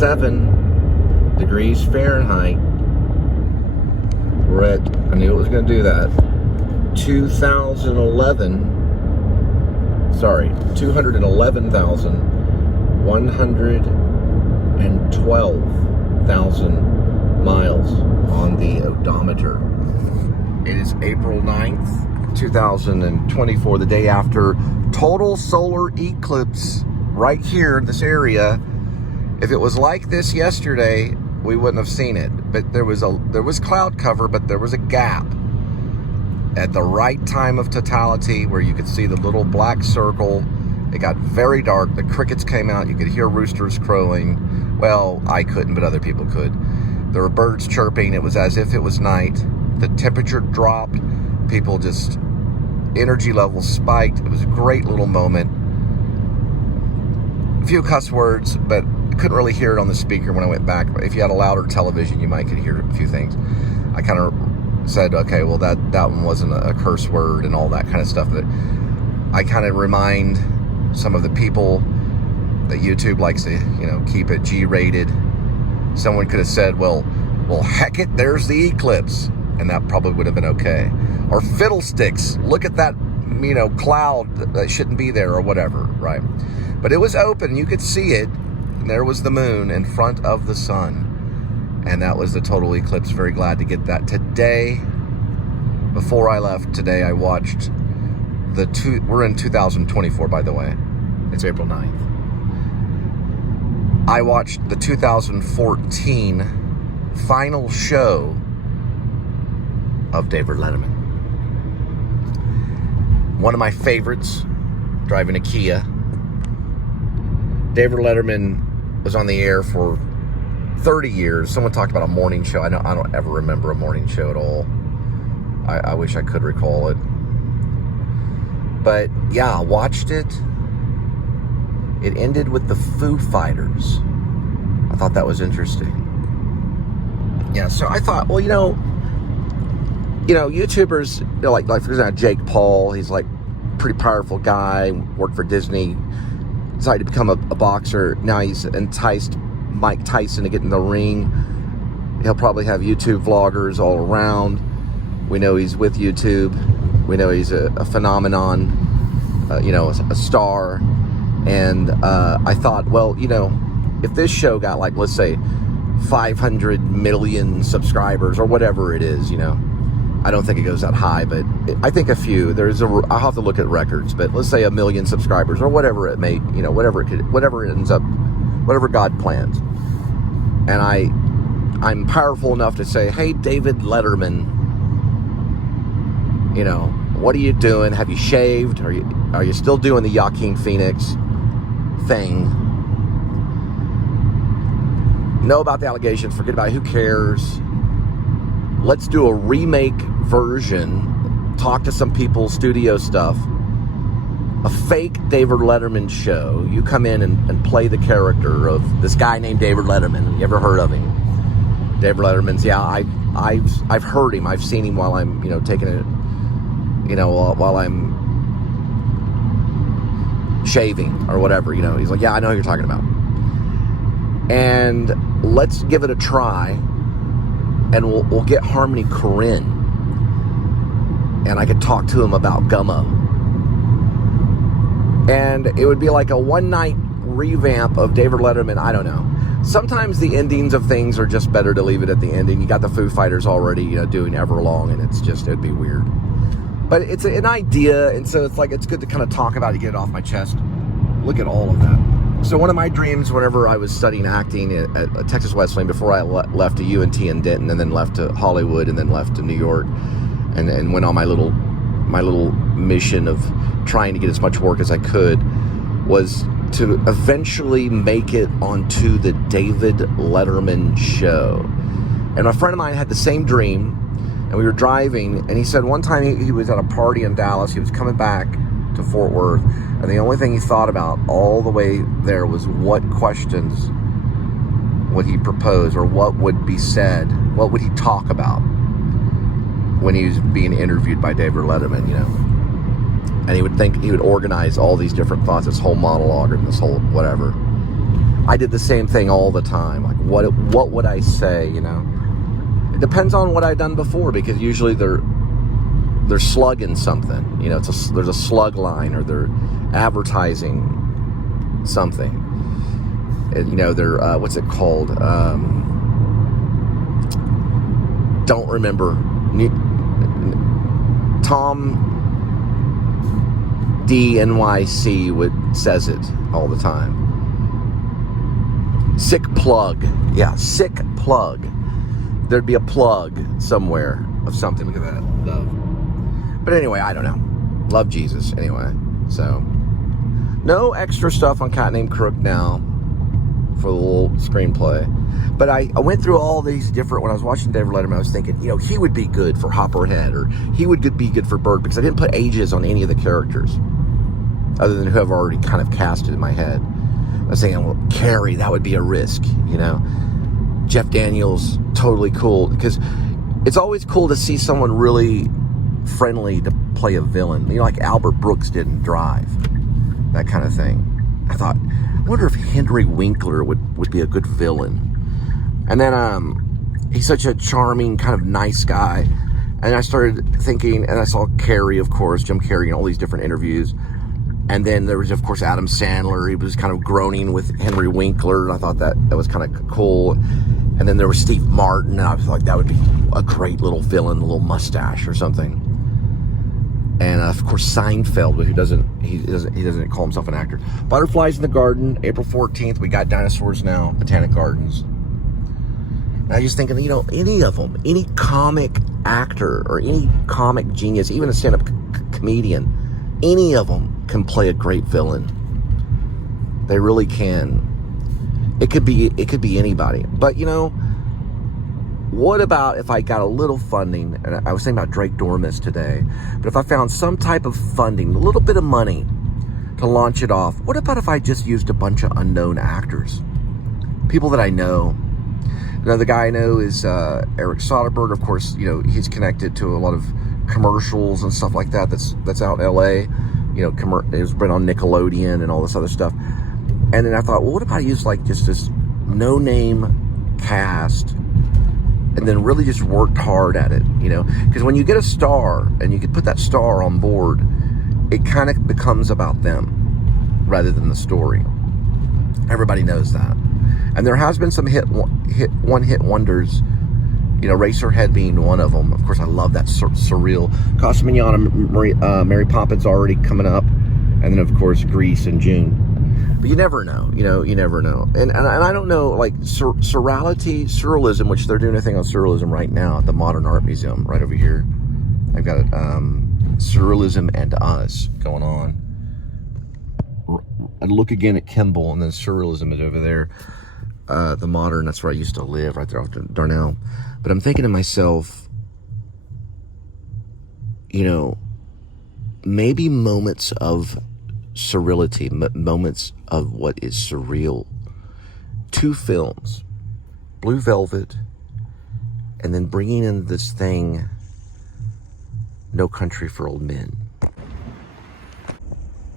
107 degrees Fahrenheit. We're at, I knew it was going to do that, 211,112,000 miles on the odometer. It is April 9th, 2024, the day after total solar eclipse right here in this area. If it was like this yesterday, we wouldn't have seen it. But there was cloud cover, but there was a gap at the right time of totality where you could see the little black circle. It got very dark. The crickets came out. You could hear roosters crowing. Well, I couldn't, but other people could. There were birds chirping. It was as if it was night. The temperature dropped. People just, energy levels spiked. It was a great little moment. A few cuss words, but I couldn't really hear it on the speaker when I went back. If you had a louder television, you might could hear a few things. I kind of said, okay, well, that one wasn't a curse word and all that kind of stuff. But I kind of remind some of the people that YouTube likes to, keep it G-rated. Someone could have said, well, heck it, there's the eclipse. And that probably would have been okay. Or fiddlesticks, look at that, cloud that shouldn't be there or whatever, right? But it was open, you could see it. And there was the moon in front of the sun. And that was the total eclipse. Very glad to get that. Today, before I left today, I watched we're in 2024, by the way. It's April 9th. I watched the 2014 final show of David Letterman. One of my favorites, driving a Kia. David Letterman was on the air for 30 years. Someone talked about a morning show. I don't ever remember a morning show at all. I wish I could recall it. But yeah, I watched it. It ended with the Foo Fighters. I thought that was interesting. Yeah, so I thought, well, YouTubers, like for example, Jake Paul, he's like a pretty powerful guy, worked for Disney, decided to become a boxer. Now he's enticed Mike Tyson to get in the ring. He'll probably have YouTube vloggers all around. We know he's with YouTube. We know he's a phenomenon, a star. And I thought, well, if this show got like, let's say, 500 million subscribers or whatever it is, I don't think it goes that high, but I think a few. I'll have to look at records, but let's say 1 million subscribers or whatever it may, whatever it ends up, whatever God plans. And I'm powerful enough to say, hey, David Letterman, what are you doing? Have you shaved? Are you still doing the Joaquin Phoenix thing? Know about the allegations, forget about it, who cares? Let's do a remake version, talk to some people, studio stuff, a fake David Letterman show. You come in and play the character of this guy named David Letterman. You ever heard of him? David Letterman's, yeah, I've heard him. I've seen him while I'm, taking it, while I'm shaving or whatever, He's like, yeah, I know who you're talking about. And let's give it a try. And we'll get Harmony Korine, and I could talk to him about Gummo. And it would be like a one-night revamp of David Letterman. I don't know. Sometimes the endings of things are just better to leave it at the ending. You got the Foo Fighters already, doing Everlong, and it'd be weird. But it's an idea, and so it's good to kind of talk about it, get it off my chest. Look at all of that. So one of my dreams whenever I was studying acting at Texas Wesleyan before I left to UNT in Denton and then left to Hollywood and then left to New York and went on my little mission of trying to get as much work as I could was to eventually make it onto the David Letterman show. And a friend of mine had the same dream, and we were driving, and he said one time he was at a party in Dallas. He was coming back to Fort Worth, and the only thing he thought about all the way there was what questions would he propose, or what would be said, what would he talk about when he was being interviewed by David Letterman, And he would organize all these different thoughts, this whole monologue or this whole whatever. I did the same thing all the time. Like, what would I say, you know? It depends on what I've done before, because usually they're slugging something. You know, there's a slug line, or they're advertising something. You know, they're, what's it called? Don't remember. Tom D.N.Y.C. says it all the time. Sick plug. Yeah, sick plug. There'd be a plug somewhere of something because of that love. But anyway, I don't know. Love Jesus anyway. So, no extra stuff on Cat Named Crook now for the little screenplay. But I went through all these different, when I was watching David Letterman, I was thinking, you know, he would be good for Hopperhead, or he would be good for Bird, because I didn't put ages on any of the characters, other than who I've already kind of casted in my head. I was thinking, well, Carrie, that would be a risk, you know. Jeff Daniels, totally cool, because it's always cool to see someone really friendly to play a villain. You know, like Albert Brooks did in Drive, that kind of thing. I thought, I wonder if Henry Winkler would be a good villain. And then he's such a charming, kind of nice guy. And I started thinking, and I saw Carrey, of course, Jim Carrey, in all these different interviews. And then there was, of course, Adam Sandler. He was kind of groaning with Henry Winkler, and I thought that was kind of cool. And then there was Steve Martin, and I was like, that would be a great little villain, a little mustache or something. And of course, Seinfeld, but he doesn't call himself an actor. Butterflies in the Garden, April 14th. We got dinosaurs now, Botanic Gardens. And I was just thinking, you know, any of them, any comic actor or any comic genius, even a stand-up comedian, any of them can play a great villain. They really can. It could be anybody. But, you know, what about if I got a little funding, and I was thinking about Drake Dormus today, but if I found some type of funding, a little bit of money to launch it off, what about if I just used a bunch of unknown actors? People that I know. You know, the guy I know is Eric Soderbergh. Of course, you know, he's connected to a lot of commercials and stuff like that that's out in L.A. You know, it's been on Nickelodeon and all this other stuff. And then I thought, well, what if I use like just this no-name cast, and then really just worked hard at it, you know? Because when you get a star and you can put that star on board, it kind of becomes about them rather than the story. Everybody knows that. And there has been some one-hit wonders, you know, Racerhead being one of them. Of course, I love that surreal. Casa Manana, Mary Poppins already coming up. And then, of course, Grease in June. But you never know, you know, you never know. And I don't know, like, surrealism, which they're doing a thing on surrealism right now at the Modern Art Museum, right over here. I've got Surrealism and Us going on. I look again at Kimball, and then surrealism is over there. The Modern, that's where I used to live, right there off Darnell. But I'm thinking to myself, you know, maybe moments of surreality, moments of what is surreal. 2 films, Blue Velvet, and then bringing in this thing, No Country for Old Men.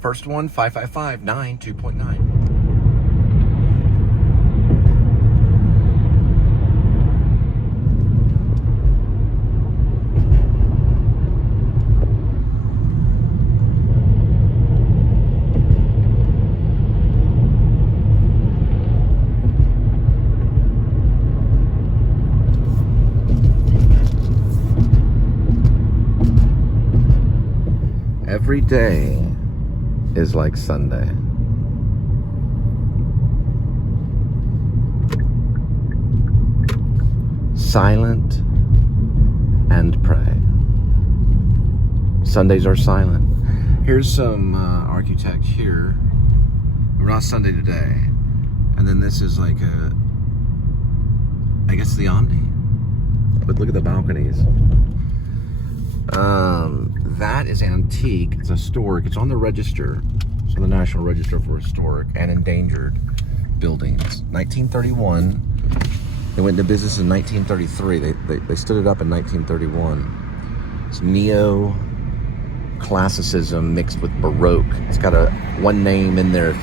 First one, 555-9, 2.9. Every day is like Sunday. Silent and pray. Sundays are silent. Here's some architect here. We're not Sunday today. And then this is like I guess the Omni. But look at the balconies. That is antique. It's historic. It's on the register. It's on the National Register for Historic and Endangered Buildings. 1931. They went into business in 1933. They stood it up in 1931. It's neo-classicism mixed with Baroque. It's got one name in there if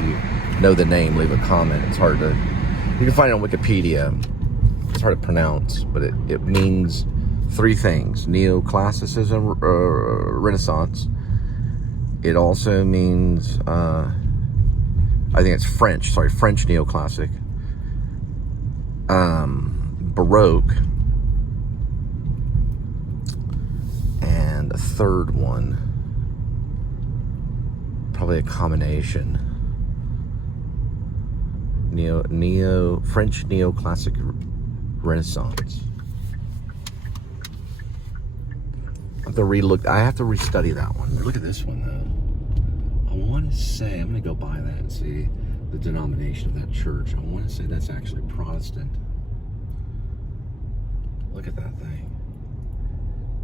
know the name, leave a comment. It's hard to, you can find it on Wikipedia. It's hard to pronounce, but it means three things: neoclassicism, Renaissance. It also means, I think it's French, sorry, French neoclassic, Baroque, and a third one, probably a combination, French neoclassic Renaissance. I have to restudy that one. Look at this one though. I want to say, I'm going to go by that and see the denomination of that church. I want to say that's actually Protestant. Look at that thing.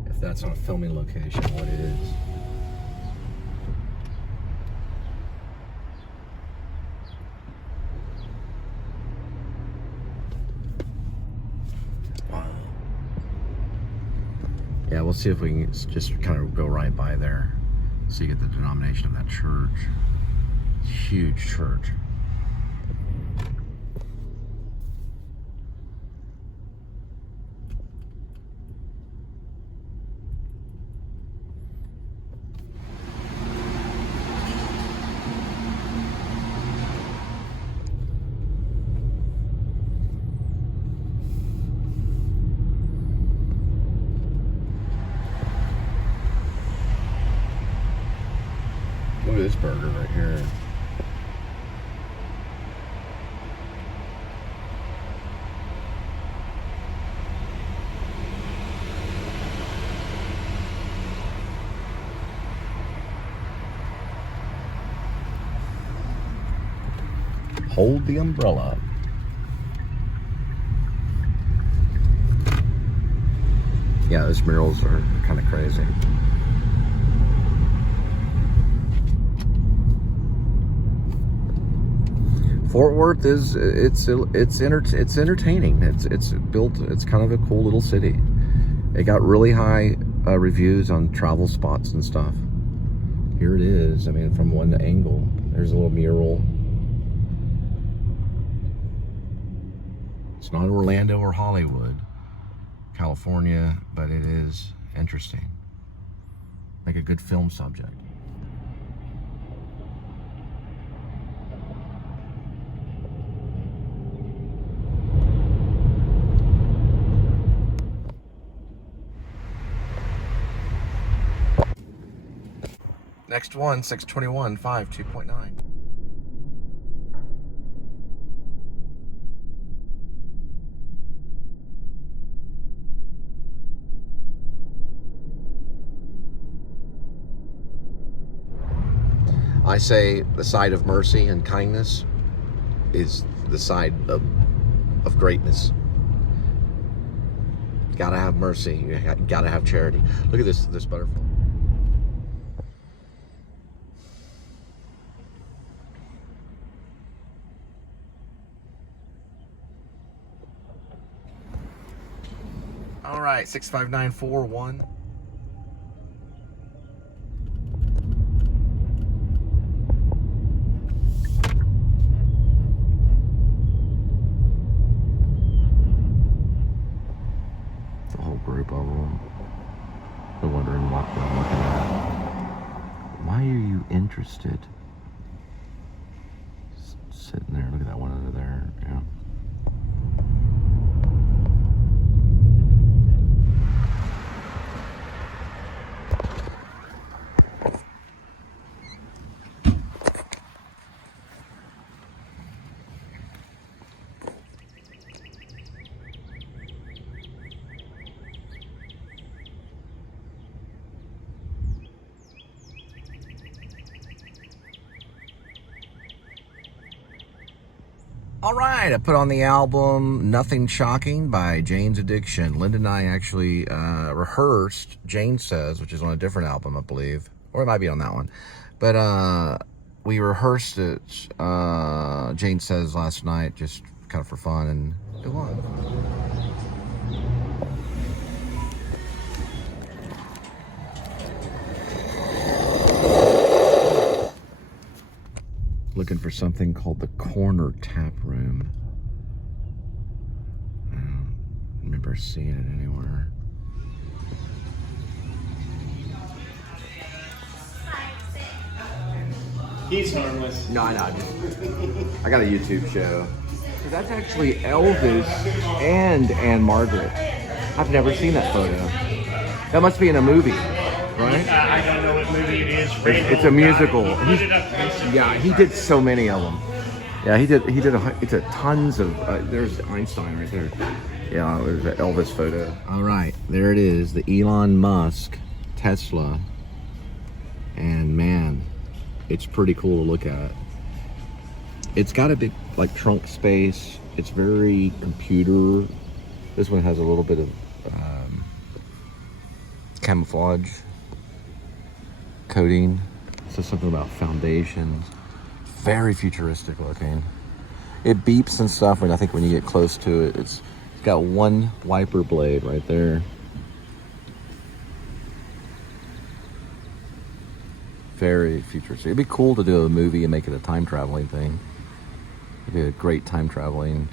If that's on a filming location, what it is. Wow. Yeah, we'll see if we can just kind of go right by there so you get the denomination of that church. Huge church. Look at this burger right here. Hold the umbrella. Yeah, those murals are kind of crazy. Fort Worth is it's entertaining. It's built. It's kind of a cool little city. It got really high reviews on travel spots and stuff. Here it is. I mean, from one angle, there's a little mural. It's not Orlando or Hollywood, California, but it is interesting. Like a good film subject. Next one, 621.5, 2.9. I say the side of mercy and kindness is the side of greatness. You gotta have mercy. You gotta have charity. Look at this butterfly. All right, 65941. A whole group of them. They're wondering what they're looking at. Why are you interested? Sitting there, look at that one over there. Yeah. All right, I put on the album Nothing Shocking by Jane's Addiction. Linda and I actually rehearsed Jane Says, which is on a different album, I believe. Or it might be on that one. But we rehearsed it, Jane Says, last night, just kind of for fun, and it was. Look looking for something called the Corner Tap Room. I don't remember seeing it anywhere. He's harmless. No, I got a YouTube show. So that's actually Elvis and Anne Margaret. I've never seen that photo. That must be in a movie, right? I don't know what movie it is. It's a musical. Yeah, he did so many of them. Yeah, he did tons of, there's Einstein right there. Yeah, there's an Elvis photo. All right, there it is, the Elon Musk Tesla. And man, it's pretty cool to look at. It's got a big like trunk space. It's very computer. This one has a little bit of camouflage coating. It says something about foundations. Very futuristic looking. It beeps and stuff when I think when you get close to it. It's got one wiper blade right there. Very futuristic. It'd be cool to do a movie and make it a time traveling thing. It'd be a great time traveling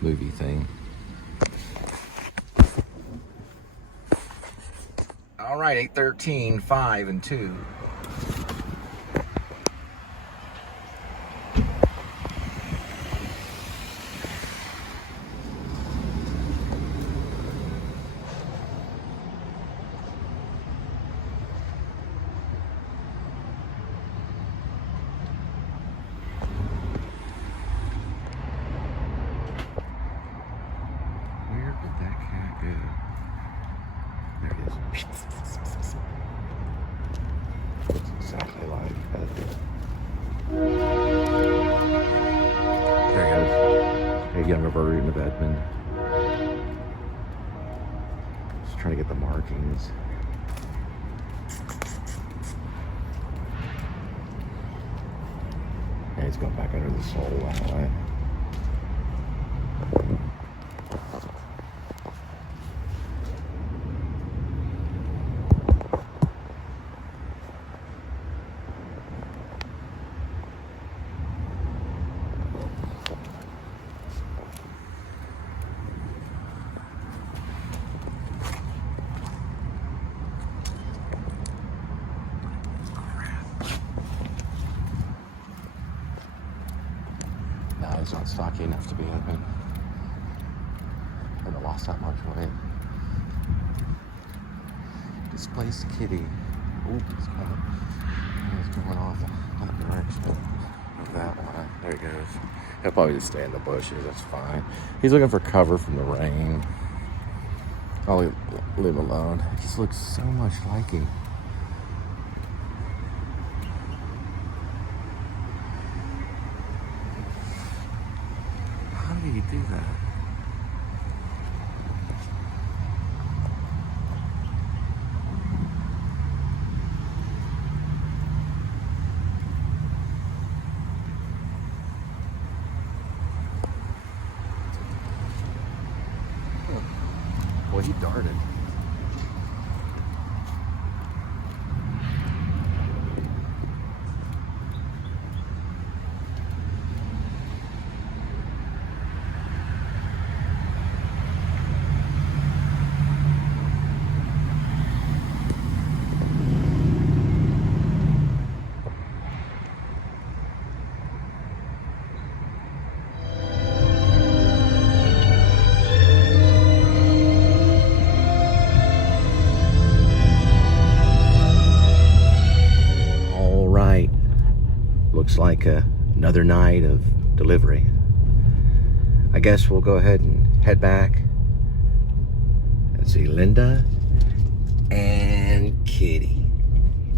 movie thing. All right, 8:13, 5 and 2. Exactly like Edmund. There he goes. A younger version of Edmund. Just trying to get the markings. And he's going back under the soul that way. He's not stocky enough to be Edmund. Haven't lost that much weight. Displaced kitty. Oop, he's going off that direction of that one. There he goes. He'll probably just stay in the bushes. That's fine. He's looking for cover from the rain. I'll leave him alone. He just looks so much like him. How do you do that? Boy, he darted. Looks like another night of delivery. I guess we'll go ahead and head back and see Linda and Kitty.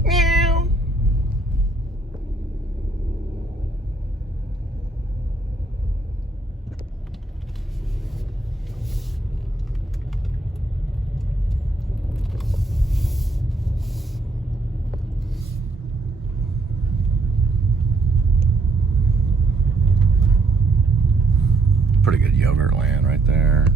Meow. Pretty good yogurt land right there.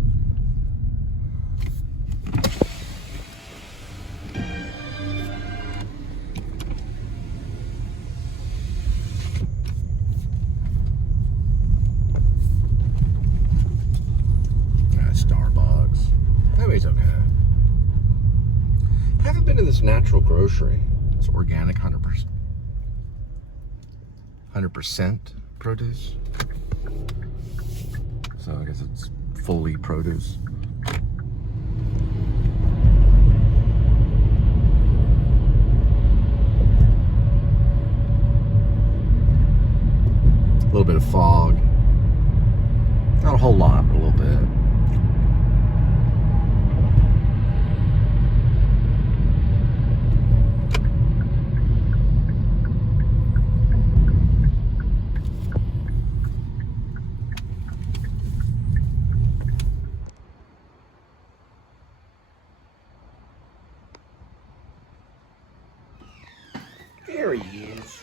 I've been to this natural grocery. It's organic, 100%. 100% produce. So I guess it's fully produce. A little bit of fog. Not a whole lot, but a little bit. There he is.